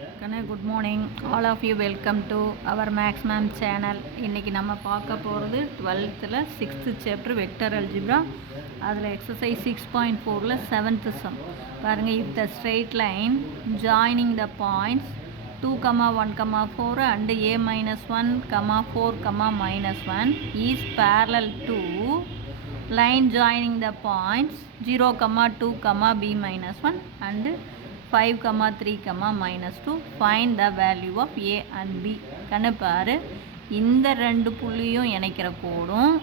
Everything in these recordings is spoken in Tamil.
Good morning, all of you. Welcome to our Max Ma'am channel. இன்னைக்கு நம்ம பார்க்க போகிறது 12th 6th chapter vector algebra. அதில் exercise 6.4 7th sum. பாருங்க, if the straight line joining the points 2, 1, 4 and a minus 1, 4, minus 1 is parallel to line joining the points 0, 2, b minus 1 and 5, 3, minus 2. Find the value of a and b. கணப்பாரு, இந்த ரெண்டு புள்ளியும் இணைக்கிற கோடும்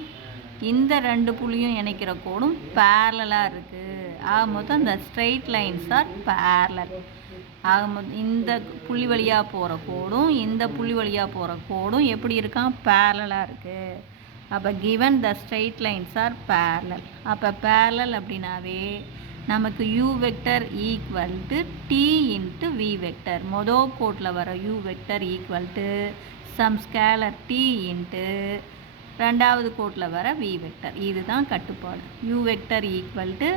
இந்த ரெண்டு புள்ளியும் இணைக்கிற கோடும் பேரலாக இருக்குது. ஆக மொத்தம் இந்த ஸ்ட்ரெயிட் லைன்ஸ் ஆர் பேரலல். ஆக மொத்தம் இந்த புள்ளி வழியாக போகிற கோடும் இந்த புள்ளி வழியாக போகிற கோடும் எப்படி இருக்கான்? பேரலாக இருக்குது. அப்போ given the straight lines are parallel. அப்போ பேரலல் அப்படின்னாவே நமக்கு u vector equal to t into v vector. மொதல் கோட்டில் வர u vector equal to some scalar t into ரெண்டாவது கோட்டில் வர v வெக்டர். இதுதான் கட்டுப்பாடு. u vector equal to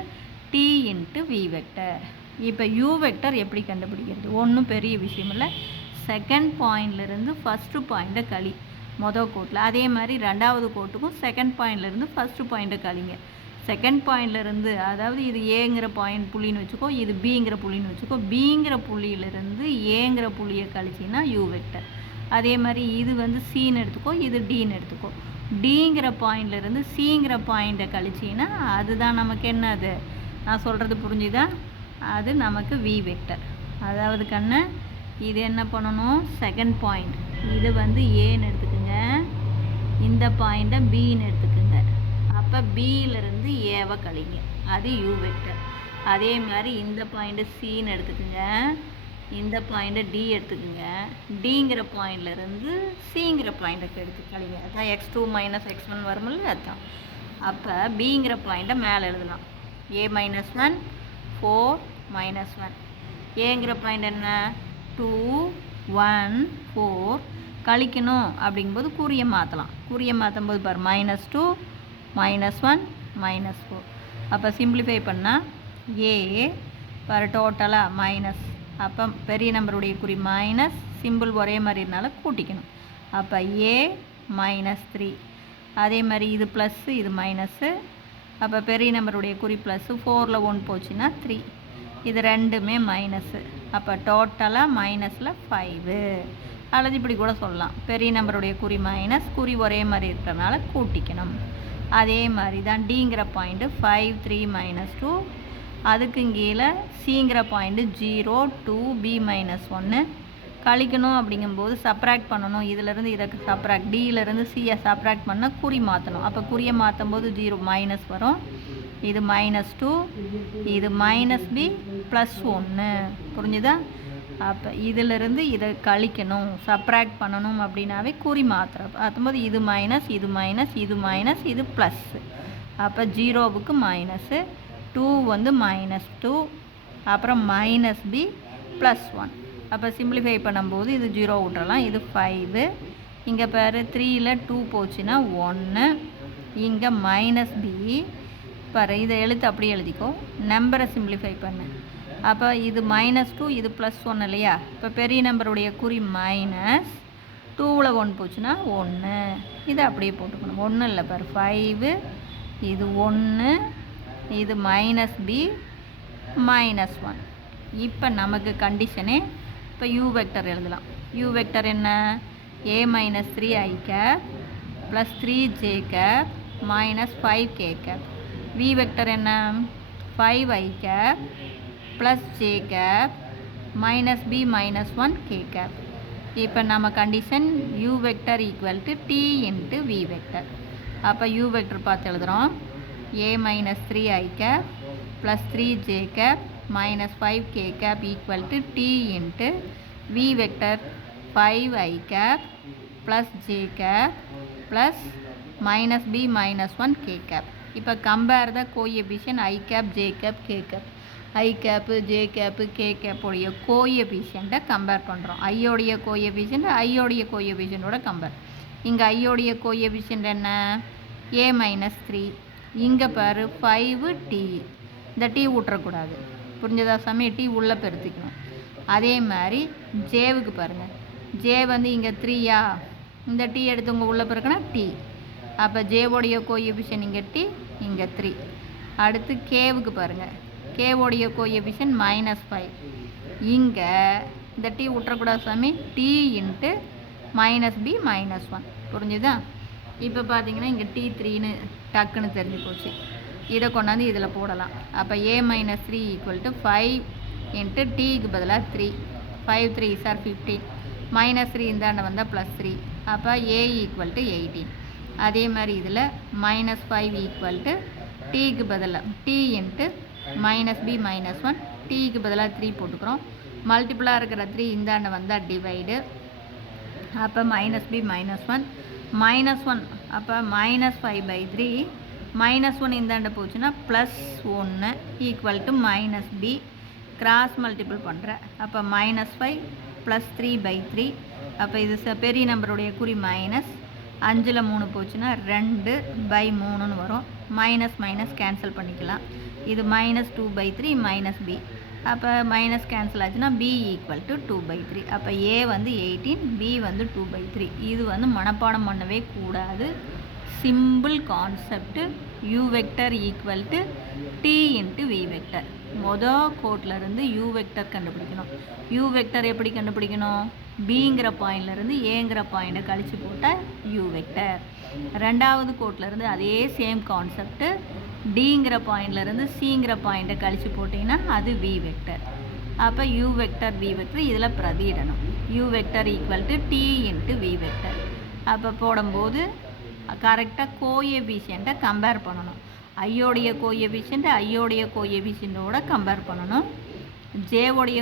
t into v vector. இப்போ u வெக்டர் எப்படி கண்டுபிடிக்கிறது? ஒன்றும் பெரிய விஷயம் இல்லை. செகண்ட் பாயிண்ட்லேருந்து ஃபஸ்ட்டு பாயிண்ட்டை கழி மொதல் கோட்டில். அதே மாதிரி ரெண்டாவது கோட்டுக்கும் செகண்ட் பாயிண்ட்லேருந்து ஃபஸ்ட்டு பாயிண்ட்டை கழிங்க. செகண்ட் பாயிண்ட்லேருந்து, அதாவது இது ஏங்கிற பாயிண்ட் புள்ளின்னு வச்சுக்கோ, இது பிங்கிற புள்ளின்னு வச்சுக்கோ. பிங்கிற புள்ளியிலேருந்து ஏங்கிற புள்ளியை கழிச்சின்னா யூ வெக்டர். அதே மாதிரி இது வந்து சின்னு எடுத்துக்கோ, இது டின்னு எடுத்துக்கோ. டிங்கிற பாயிண்ட்லேருந்து சிங்கிற பாயிண்ட்டை கழிச்சின்னா அதுதான் நமக்கு என்னது? நான் சொல்கிறது புரிஞ்சுதா? அது நமக்கு வி வெக்டர். அதாவது கண்ணு, இது என்ன பண்ணணும்? செகண்ட் பாயிண்ட் இது வந்து ஏன்னு எடுத்துக்கோங்க, இந்த பாயிண்ட்டை பின்னு எடுத்துக்கோங்க. அப்போ பியிலேருந்து ஏவை கழிங்க, அது யூ வெக்டர். அதே மாதிரி இந்த பாயிண்ட்டு சின்னு எடுத்துக்கோங்க, இந்த பாயிண்ட்டை டி எடுத்துக்கோங்க. டிங்கிற பாயிண்ட்லேருந்து சிங்கிற பாயிண்ட்டுக்கு எடுத்து கழிங்க. அதுதான் x2 மைனஸ் x1 வருமில்ல, அதுதான். அப்போ பிங்கிற பாயிண்ட்டை மேலே எழுதலாம். a minus 1 4 minus 1. ஏங்கிற பாயிண்ட் என்ன? 2 1 4. கழிக்கணும் அப்படிங்கும்போது குறியை மாற்றலாம். குறியை மாற்றும் போது பாரு, -2 -1 -4. அப்போ சிம்பிளிஃபை பண்ணால் ஏ பாரு டோட்டலாக மைனஸ். அப்போ பெரிய நம்பருடைய குறி மைனஸ், சிம்பிள் ஒரே மாதிரி இருந்தாலும் கூட்டிக்கணும். அப்போ ஏ -3. அதே மாதிரி இது ப்ளஸ்ஸு இது மைனஸ்ஸு. அப்போ பெரிய நம்பருடைய குறி ப்ளஸ்ஸு, 4ல் 1 போச்சுன்னா 3. இது ரெண்டுமே மைனஸ்ஸு. அப்போ டோட்டலாக மைனஸில் 5. அல்லது இப்படி கூட சொல்லலாம், பெரிய நம்பருடைய குறி மைனஸ், குறி ஒரே மாதிரி இருக்கிறனால கூட்டிக்கணும். அதே மாதிரி தான் டிங்கிற பாயிண்ட்டு 5 3 -2. அதுக்கு கீழே சிங்கிற பாயிண்ட்டு 0 2 b -1. கழிக்கணும் அப்படிங்கும்போது சப்ராக்ட் பண்ணணும். இதிலேருந்து இதை சப்ராக்ட், டியிலேருந்து சியை சப்ராக்ட் பண்ணால் குறி மாற்றணும். அப்போ குறியை மாற்றும் போது 0 மைனஸ் வரும். இது -2, இது -b +1. புரிஞ்சுதா? அப்போ இதிலிருந்து இதை கழிக்கணும், சப்ராக்ட் பண்ணணும் அப்படின்னாவே குறி மாற்றும்போது இது மைனஸ் இது மைனஸ் இது மைனஸ் இது ப்ளஸ்ஸு. அப்போ 0வுக்கு மைனஸு, 2 வந்து -2, அப்புறம் -b +1. அப்போ சிம்பிளிஃபை பண்ணும்போது இது 0 விட்றலாம். இது 5. இங்கே பாரு 3ல் 2 போச்சுன்னா 1. இங்கே -b பாரு, இதை எழுத்து அப்படியே எழுதிக்கோ. நம்பரை சிம்பிளிஃபை பண்ணு. அப்போ இது -2 இது +1 இல்லையா? இப்போ பெரிய நம்பருடைய குறி மைனஸ், 2ல் 1 போச்சுன்னா 1. இதை அப்படியே போட்டுக்கணும். 1 இல்லை பாரு 5, இது 1, இது -b -1. இப்போ நமக்கு கண்டிஷனே, இப்போ யூ வெக்டர் எழுதலாம். யூ வெக்டர் என்ன? a -3i cap plus 3j cap minus 5k cap. V vector என்ன? 5i cap plus j cap minus b -1 k cap. இப்போ நம்ம condition u vector equal to t into v vector. அப்போ u வெக்டர் பார்த்து எழுதுகிறோம். a -3i cap plus 3j cap minus 5k cap equal to t into v vector 5i cap plus j cap plus minus b -1 k cap. இப்போ compare the coefficient i cap j cap k cap. I cap j cap k கேப்போடைய கோஎஃபிஷியண்ட்டை கம்பேர் பண்ணுறோம். ஐயோடைய கோஎஃபிஷியண்ட் ஐயோடைய கோஎஃபிஷியண்டோட கம்பேர். இங்கே ஐயோடைய கோஎஃபிஷியண்ட் என்ன? a -3. இங்கே பாரு 5t. இந்த டி விட்டுறக்கூடாது. புரிஞ்சதா சாமி? டி உள்ளே பெருத்திக்கணும். அதே மாதிரி ஜேவுக்கு பாருங்கள், ஜே வந்து இங்கே 3யா, இந்த டி எடுத்து உங்கள் உள்ளே பிறகுனா டி, அப்போ ஜேவோடைய கோஎஃபிஷியன்ட் இங்கே டி, இங்கே 3. அடுத்து கேவுக்கு பாருங்கள், கேவோடைய கோஎஃபிஷியன்ட் -5, இங்கே இந்த டி விட்டுறக்கூடாது சாமி, டி இன்ட்டு -b -1. புரிஞ்சுதா? இப்போ பார்த்தீங்கன்னா இங்கே T3ன்னு டக்குன்னு தெரிஞ்சு போச்சு. இதை கொண்டாந்து இதில் போடலாம். அப்போ a - 3 = 5 இன்ட்டு டீக்கு பதிலாக 3, 5 3s are 15, -3 இந்தாண்ட வந்தால் +3, அப்போ a = 18. அதே மாதிரி இதில் -5 = டீக்கு பதிலாக t இன்ட்டு -b -1, டீக்கு பதிலாக 3 போட்டுக்கிறோம். மல்டிப்புளாக இருக்கிற 3 இந்தாண்ட வந்தால் டிவைடு, அப்போ -b -1 -1, அப்போ -5/3, -1 இந்தாண்ட போச்சுன்னா +1 = -b, கிராஸ் மல்டிபிள் பண்ணுறேன். அப்போ -5 + 3/3, அப்போ இது பெரிய நம்பருடைய குறி மைனஸ், 5ல் 3 போச்சுன்னா 2/3ன்னு வரும். மைனஸ் கேன்சல் பண்ணிக்கலாம். இது -2/3 -b, அப்போ மைனஸ் கேன்சல் ஆச்சுன்னா b = 2/3. அப்போ a வந்து 18, b வந்து 2/3. இது வந்து மனப்பாடம் பண்ணவே கூடாது, simple concept. u vector = t into v vector. மொதல் கோட்லேருந்து u வெக்டர் கண்டுபிடிக்கணும். u வெக்டர் எப்படி கண்டுபிடிக்கணும்? பிங்கிற பாயிண்ட்லேருந்து ஏங்கிற பாயிண்ட்டை கழித்து போட்டால் u வெக்டர். ரெண்டாவது கோட்லேருந்து அதே சேம் கான்செப்ட்டு, டிங்கிற பாயிண்ட்லேருந்து சிங்கிற பாயிண்ட்டை கழித்து போட்டிங்கன்னா அது v வெக்டர். அப்போ u வெக்டர் v வெக்டர் இதில் பிரதியிடணும். u vector = t into v vector. அப்போ போடும்போது கரெக்டாக கோஎஃபிஷியண்ட்டை கம்பேர் பண்ணணும். ஐயோடைய கோஎஃபிஷியன்ட் ஐயோடைய கோஎஃபிஷியண்ட்டோட கம்பேர் பண்ணணும். ஜேவோடைய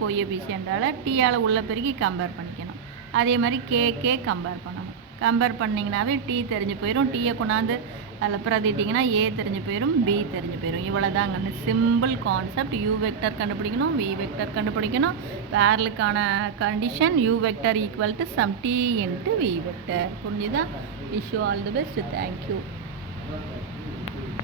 கோஎஃபிஷியண்ட்டால் டீயால் உள்ள பெருக்கி கம்பேர் பண்ணிக்கணும். அதே மாதிரி கே கம்பேர் பண்ணணும். கம்பேர் பண்ணிங்கனாவே டி தெரிஞ்சு போயிடும். டீயை கொண்டாந்து அதில் பிரதிட்டிங்கன்னா ஏ தெரிஞ்சு போயிடும், பி தெரிஞ்சு போயிடும். இவ்வளோ தாங்க சிம்பிள் கான்செப்ட். யூ வெக்டர் கண்டுபிடிக்கணும், வி வெக்டர் கண்டுபிடிக்கணும். பேரலுக்கான condition u vector = some t into v vector. புரிஞ்சுதா? Wish you all the best. Thank you.